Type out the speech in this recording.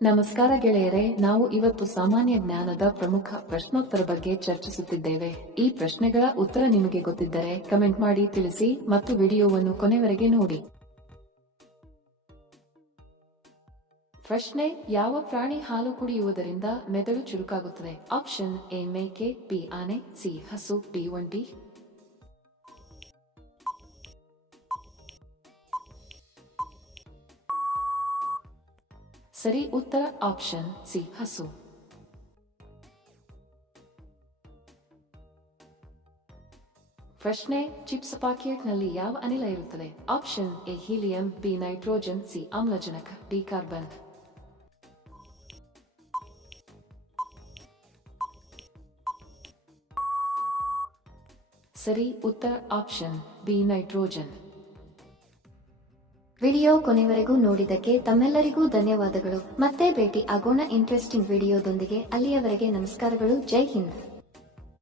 ನಮಸ್ಕಾರ ಗೆಳೆಯರೆ, ನಾವು ಇವತ್ತು ಸಾಮಾನ್ಯ ಜ್ಞಾನದ ಪ್ರಮುಖ ಪ್ರಶ್ನೋತ್ತರ ಬಗ್ಗೆ ಚರ್ಚಿಸುತ್ತಿದ್ದೇವೆ. ಈ ಪ್ರಶ್ನೆಗಳ ಉತ್ತರ ನಿಮಗೆ ಗೊತ್ತಿದ್ದರೆ ಕಮೆಂಟ್ ಮಾಡಿ ತಿಳಿಸಿ ಮತ್ತು ವಿಡಿಯೋವನ್ನು ಕೊನೆವರೆಗೆ ನೋಡಿ. ಪ್ರಶ್ನೆ: ಯಾವ ಪ್ರಾಣಿ ಹಾಲು ಕುಡಿಯುವುದರಿಂದ ಮೆದುಳು ಚುರುಕಾಗುತ್ತದೆ? ಆಪ್ಷನ್ ಎ ಮೇಕೆ, ಬಿ ಆನೆ, ಸಿ ಹಸು, ಡಿ ಒಂಟಿ. ಸರಿ ಉತ್ತರ ಆಪ್ಷನ್ ಸಿ ಹಸು. ಪ್ರಶ್ನೆ: ಚಿಪ್ಸ್ ಪಾಕೆಟ್ನಲ್ಲಿ ಯಾವ ಅನಿಲ ಇರುತ್ತದೆ? Option A helium, B nitrogen, C ಆಮ್ಲಜನಕ, ಡಿ ಕಾರ್ಬನ್. ಸರಿ ಉತ್ತರ ಆಪ್ಷನ್ ಬಿ ನೈಟ್ರೋಜನ್. ವಿಡಿಯೋ ಕೊನೆವರೆಗೂ ನೋಡಿದ್ದಕ್ಕೆ ತಮ್ಮೆಲ್ಲರಿಗೂ ಧನ್ಯವಾದಗಳು. ಮತ್ತೆ ಭೇಟಿ ಆಗೋಣ ಇಂಟ್ರೆಸ್ಟಿಂಗ್ ವಿಡಿಯೋದೊಂದಿಗೆ. ಅಲ್ಲಿಯವರೆಗೆ ನಮಸ್ಕಾರಗಳು. ಜೈ ಹಿಂದ್.